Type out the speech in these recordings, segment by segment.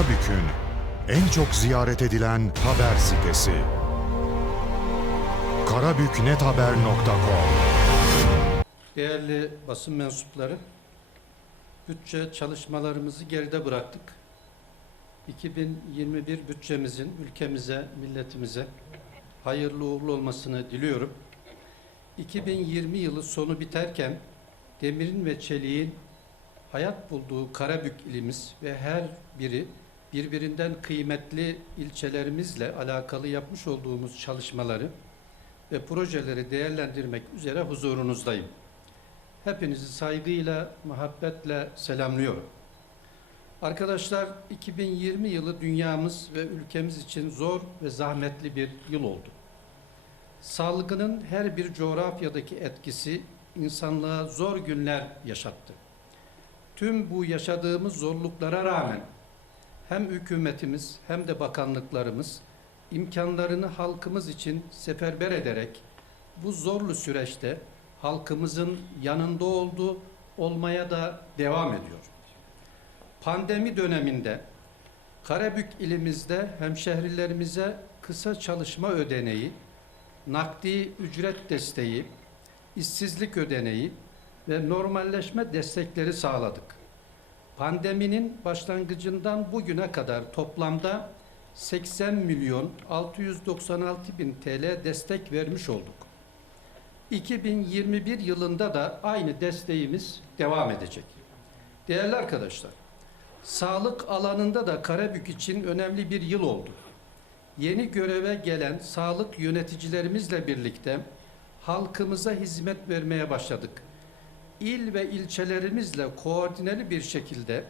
Karabük'ün en çok ziyaret edilen haber sitesi. karabüknethaber.com Değerli basın mensupları, bütçe çalışmalarımızı geride bıraktık. 2021 bütçemizin ülkemize, milletimize hayırlı uğurlu olmasını diliyorum. 2020 yılı sonu biterken demirin ve çeliğin hayat bulduğu Karabük ilimiz ve her biri birbirinden kıymetli ilçelerimizle alakalı yapmış olduğumuz çalışmaları ve projeleri değerlendirmek üzere huzurunuzdayım. Hepinizi saygıyla, muhabbetle selamlıyorum. Arkadaşlar 2020 yılı dünyamız ve ülkemiz için zor ve zahmetli bir yıl oldu. Salgının her bir coğrafyadaki etkisi insanlığa zor günler yaşattı. Tüm bu yaşadığımız zorluklara rağmen hem hükümetimiz hem de bakanlıklarımız imkanlarını halkımız için seferber ederek bu zorlu süreçte halkımızın yanında oldu, olmaya da devam ediyor. Pandemi döneminde Karabük ilimizde hemşehrilerimize kısa çalışma ödeneği, nakdi ücret desteği, işsizlik ödeneği ve normalleşme destekleri sağladık. Pandeminin başlangıcından bugüne kadar toplamda 80 milyon 696 bin TL destek vermiş olduk. 2021 yılında da aynı desteğimiz devam edecek. Değerli arkadaşlar, sağlık alanında da Karabük için önemli bir yıl oldu. Yeni göreve gelen sağlık yöneticilerimizle birlikte halkımıza hizmet vermeye başladık. İl ve ilçelerimizle koordineli bir şekilde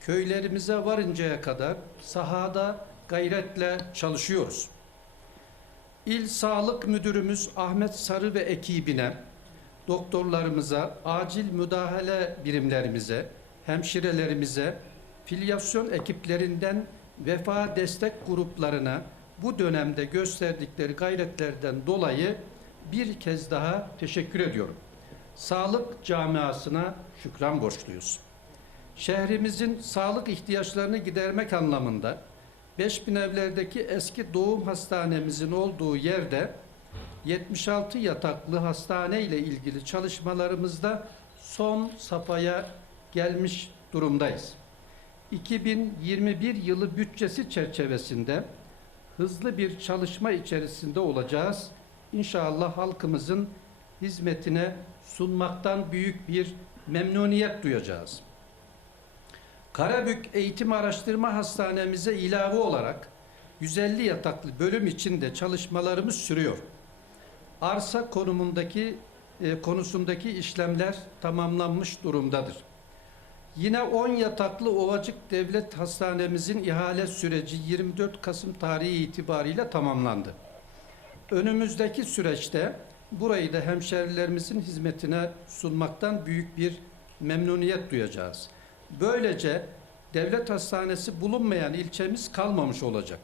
köylerimize varıncaya kadar sahada gayretle çalışıyoruz. İl Sağlık Müdürümüz Ahmet Sarı ve ekibine, doktorlarımıza, acil müdahale birimlerimize, hemşirelerimize, filyasyon ekiplerinden vefa destek gruplarına bu dönemde gösterdikleri gayretlerden dolayı bir kez daha teşekkür ediyorum. Sağlık camiasına şükran borçluyuz. Şehrimizin sağlık ihtiyaçlarını gidermek anlamında 5000 evlerdeki eski doğum hastanemizin olduğu yerde 76 yataklı hastane ile ilgili çalışmalarımızda son safhaya gelmiş durumdayız. 2021 yılı bütçesi çerçevesinde hızlı bir çalışma içerisinde olacağız. İnşallah halkımızın hizmetine sunmaktan büyük bir memnuniyet duyacağız. Karabük Eğitim Araştırma Hastanemize ilave olarak 150 yataklı bölüm içinde çalışmalarımız sürüyor. Arsa konumundaki e, konusundaki işlemler tamamlanmış durumdadır. Yine 10 yataklı Ovacık Devlet Hastanemizin ihale süreci 24 Kasım tarihi itibariyle tamamlandı. Önümüzdeki süreçte burayı da hemşerilerimizin hizmetine sunmaktan büyük bir memnuniyet duyacağız. Böylece devlet hastanesi bulunmayan ilçemiz kalmamış olacak.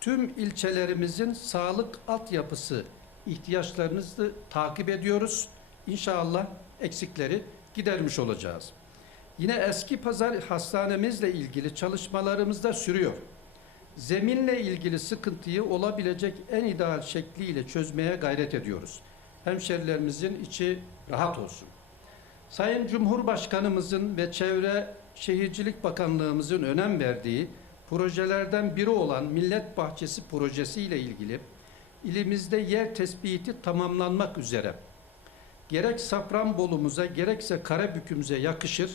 Tüm ilçelerimizin sağlık altyapısı ihtiyaçlarınızı takip ediyoruz. İnşallah eksikleri gidermiş olacağız. Yine eski pazar hastanemizle ilgili çalışmalarımız da sürüyor. Zeminle ilgili sıkıntıyı olabilecek en ideal şekliyle çözmeye gayret ediyoruz. Hemşerilerimizin içi rahat olsun. Sayın Cumhurbaşkanımızın ve Çevre Şehircilik Bakanlığımızın önem verdiği projelerden biri olan Millet Bahçesi projesi ile ilgili ilimizde yer tespiti tamamlanmak üzere gerek Safranbolu'muza gerekse Karabük'ümüze yakışır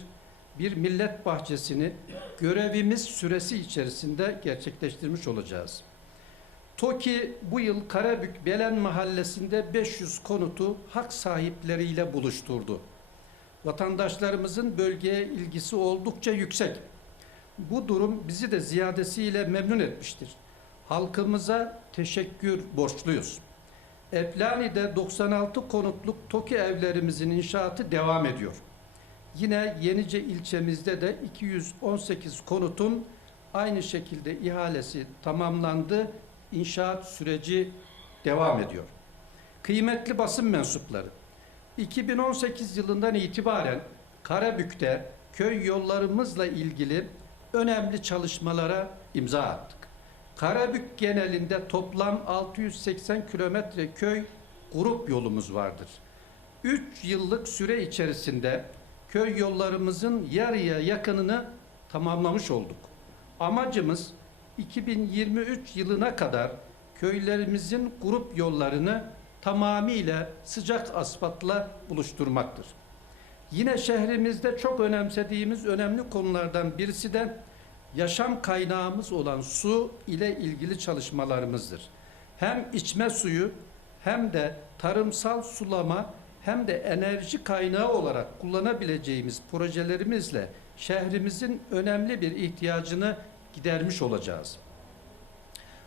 bir millet bahçesini görevimiz süresi içerisinde gerçekleştirmiş olacağız. TOKİ bu yıl Karabük Belen Mahallesi'nde 500 konutu hak sahipleriyle buluşturdu. Vatandaşlarımızın bölgeye ilgisi oldukça yüksek. Bu durum bizi de ziyadesiyle memnun etmiştir. Halkımıza teşekkür borçluyuz. Eflani'de 96 konutluk TOKİ evlerimizin inşaatı devam ediyor. Yine Yenice ilçemizde de 218 konutun aynı şekilde ihalesi tamamlandı. İnşaat süreci devam ediyor. Kıymetli basın mensupları, 2018 yılından itibaren Karabük'te köy yollarımızla ilgili önemli çalışmalara imza attık. Karabük genelinde toplam 680 kilometre köy grup yolumuz vardır. 3 yıllık süre içerisinde köy yollarımızın yarıya yakınını tamamlamış olduk. Amacımız 2023 yılına kadar köylerimizin grup yollarını tamamıyla sıcak asfaltla buluşturmaktır. Yine şehrimizde çok önemsediğimiz önemli konulardan birisi de yaşam kaynağımız olan su ile ilgili çalışmalarımızdır. Hem içme suyu hem de tarımsal sulama hem de enerji kaynağı olarak kullanabileceğimiz projelerimizle şehrimizin önemli bir ihtiyacını gidermiş olacağız.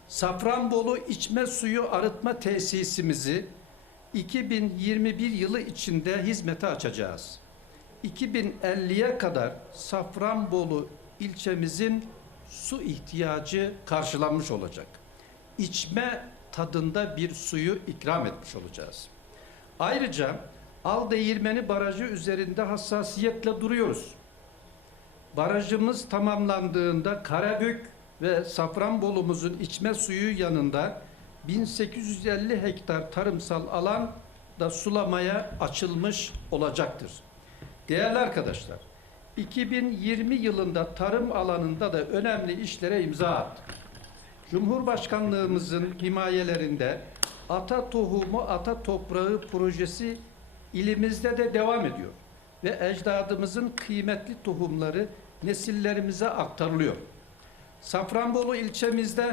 Safranbolu içme suyu arıtma tesisimizi 2021 yılı içinde hizmete açacağız. 2050'ye kadar Safranbolu ilçemizin su ihtiyacı karşılanmış olacak. İçme tadında bir suyu ikram etmiş olacağız. Ayrıca Aldeğirmeni Barajı üzerinde hassasiyetle duruyoruz. Barajımız tamamlandığında Karabük ve Safranbolumuzun içme suyu yanında 1850 hektar tarımsal alan da sulamaya açılmış olacaktır. Değerli arkadaşlar, 2020 yılında tarım alanında da önemli işlere imza attık. Cumhurbaşkanlığımızın himayelerinde Ata Tohumu Ata Toprağı projesi ilimizde de devam ediyor ve ecdadımızın kıymetli tohumları nesillerimize aktarılıyor. Safranbolu ilçemizde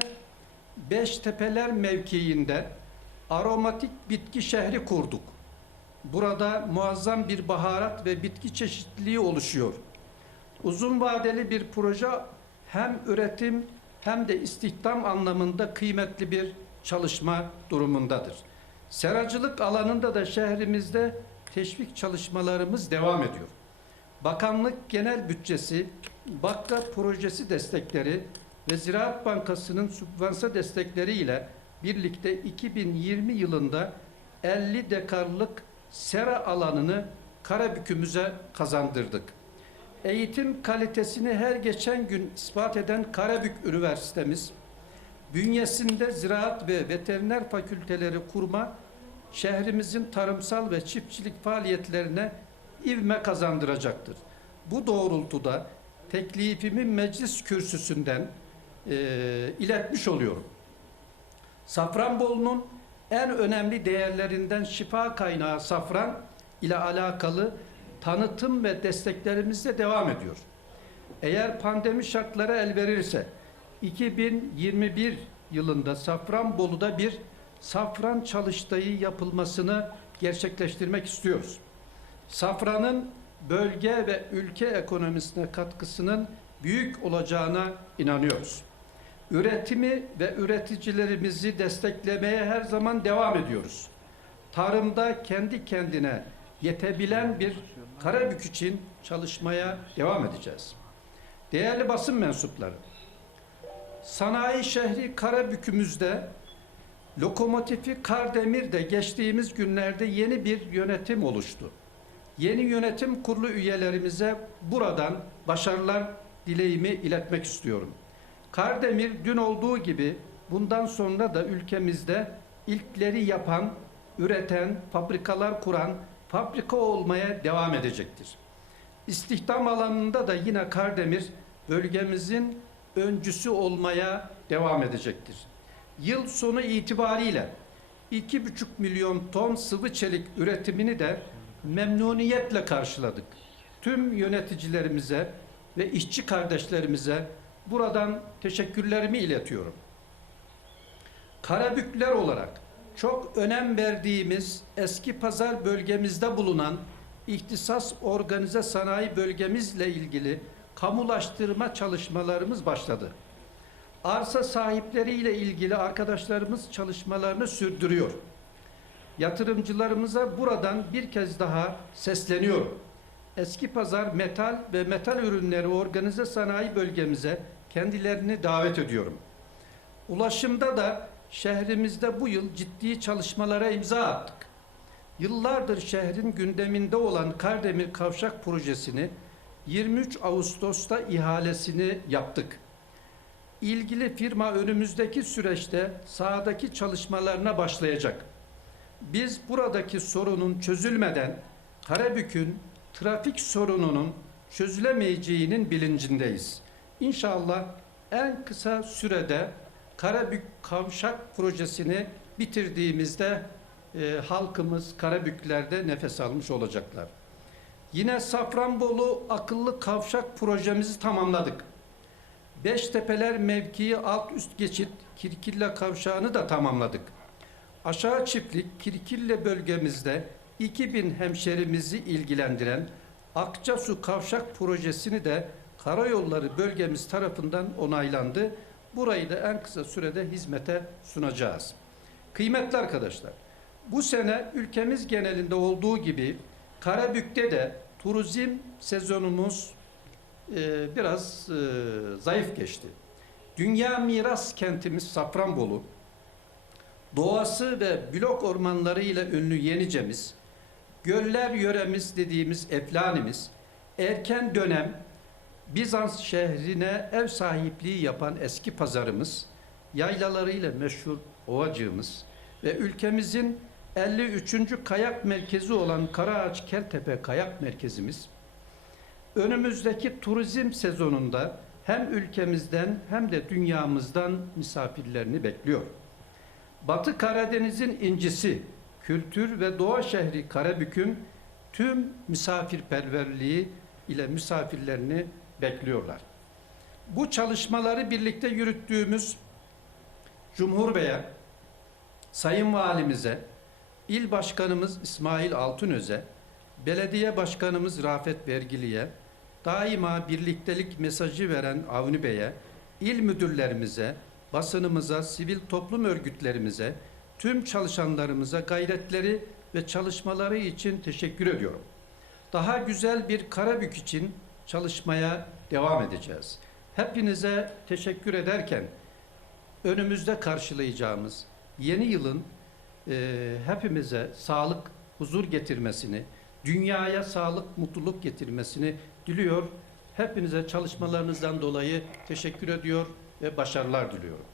Beştepeler mevkiinde aromatik bitki şehri kurduk. Burada muazzam bir baharat ve bitki çeşitliliği oluşuyor. Uzun vadeli bir proje hem üretim hem de istihdam anlamında kıymetli bir çalışma durumundadır. Seracılık alanında da şehrimizde teşvik çalışmalarımız devam ediyor. Bakanlık genel bütçesi, Bakka projesi destekleri ve Ziraat Bankası'nın sübvanse destekleriyle birlikte 2020 yılında 50 dekarlık sera alanını Karabük'ümüze kazandırdık. Eğitim kalitesini her geçen gün ispat eden Karabük Üniversitemiz, bünyesinde ziraat ve veteriner fakülteleri kurma, şehrimizin tarımsal ve çiftçilik faaliyetlerine ivme kazandıracaktır. Bu doğrultuda teklifimi meclis kürsüsünden e, iletmiş oluyorum. Safranbolu'nun en önemli değerlerinden şifa kaynağı safran ile alakalı tanıtım ve desteklerimiz de devam ediyor. Eğer pandemi şartları el verirse 2021 yılında Safranbolu'da bir safran çalıştayı yapılmasını gerçekleştirmek istiyoruz. Safranın bölge ve ülke ekonomisine katkısının büyük olacağına inanıyoruz. Üretimi ve üreticilerimizi desteklemeye her zaman devam ediyoruz. Tarımda kendi kendine yetebilen bir Karabük için çalışmaya devam edeceğiz. Değerli basın mensupları, sanayi şehri Karabük'ümüzde lokomotifi Kardemir'de geçtiğimiz günlerde yeni bir yönetim oluştu. Yeni yönetim kurulu üyelerimize buradan başarılar dileğimi iletmek istiyorum. Kardemir dün olduğu gibi bundan sonra da ülkemizde ilkleri yapan, üreten, fabrikalar kuran, fabrika olmaya devam edecektir. İstihdam alanında da yine Kardemir bölgemizin öncüsü olmaya devam edecektir. Yıl sonu itibariyle 2,5 milyon ton sıvı çelik üretimini de memnuniyetle karşıladık. Tüm yöneticilerimize ve işçi kardeşlerimize buradan teşekkürlerimi iletiyorum. Karabükler olarak çok önem verdiğimiz eski pazar bölgemizde bulunan ihtisas organize sanayi bölgemizle ilgili kamulaştırma çalışmalarımız başladı. Arsa sahipleriyle ilgili arkadaşlarımız çalışmalarını sürdürüyor. Yatırımcılarımıza buradan bir kez daha sesleniyorum. Eski Pazar Metal ve Metal Ürünleri Organize Sanayi Bölgemize kendilerini davet ediyorum. Ulaşımda da şehrimizde bu yıl ciddi çalışmalara imza attık. Yıllardır şehrin gündeminde olan Kardemir Kavşak projesini 23 Ağustos'ta ihalesini yaptık. İlgili firma önümüzdeki süreçte sahadaki çalışmalarına başlayacak. Biz buradaki sorunun çözülmeden Karabük'ün trafik sorununun çözülemeyeceğinin bilincindeyiz. İnşallah en kısa sürede Karabük Kavşak projesini bitirdiğimizde e, halkımız Karabüklerde nefes almış olacaklar. Yine Safranbolu akıllı kavşak projemizi tamamladık. Beştepeler mevkii alt üst geçit Kirkille kavşağını da tamamladık. Aşağı Çiftlik Kirkille bölgemizde 2000 hemşerimizi ilgilendiren Akçasu Kavşak projesini de Karayolları bölgemiz tarafından onaylandı. Burayı da en kısa sürede hizmete sunacağız. Kıymetli arkadaşlar, bu sene ülkemiz genelinde olduğu gibi Karabük'te de turizm sezonumuz e, biraz e, zayıf geçti. Dünya miras kentimiz Safranbolu, doğası ve blok ormanları ile ünlü Yenice'miz, göller yöremiz dediğimiz Eflanimiz, erken dönem Bizans şehrine ev sahipliği yapan eski pazarımız, yaylalarıyla meşhur Ovacığımız ve ülkemizin 53. kayak merkezi olan Karaağaç Keltepe Kayak Merkezimiz, önümüzdeki turizm sezonunda hem ülkemizden hem de dünyamızdan misafirlerini bekliyor. Batı Karadeniz'in incisi, kültür ve doğa şehri Karabük'ün tüm misafirperverliği ile misafirlerini bekliyorlar. Bu çalışmaları birlikte yürüttüğümüz Cumhur Sayın Valimize, İl Başkanımız İsmail Altınöz'e, Belediye Başkanımız Rafet Vergili'ye, daima birliktelik mesajı veren Avni Bey'e, il müdürlerimize, basınımıza, sivil toplum örgütlerimize, tüm çalışanlarımıza gayretleri ve çalışmaları için teşekkür ediyorum. Daha güzel bir Karabük için çalışmaya devam edeceğiz. Hepinize teşekkür ederken önümüzde karşılayacağımız yeni yılın e, hepimize sağlık, huzur getirmesini, dünyaya sağlık, mutluluk getirmesini diliyor. Hepinize çalışmalarınızdan dolayı teşekkür ediyor ve başarılar diliyorum.